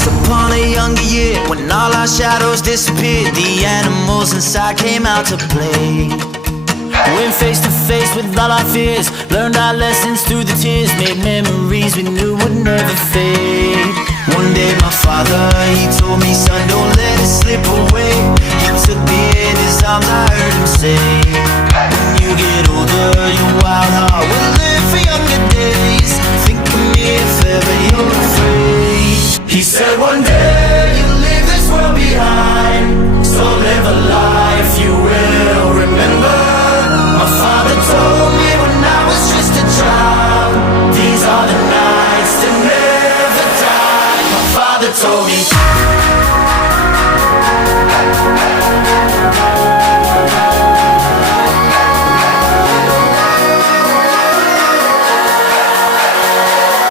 Upon a younger year, when all our shadows disappeared, the animals inside came out to play. Went face to face with all our fears, learned our lessons through the tears, made memories we knew would never fade. One day my father, he told me, son, don't let it slip away. He took me in his arms, I heard him say, when you get older, your wild heart will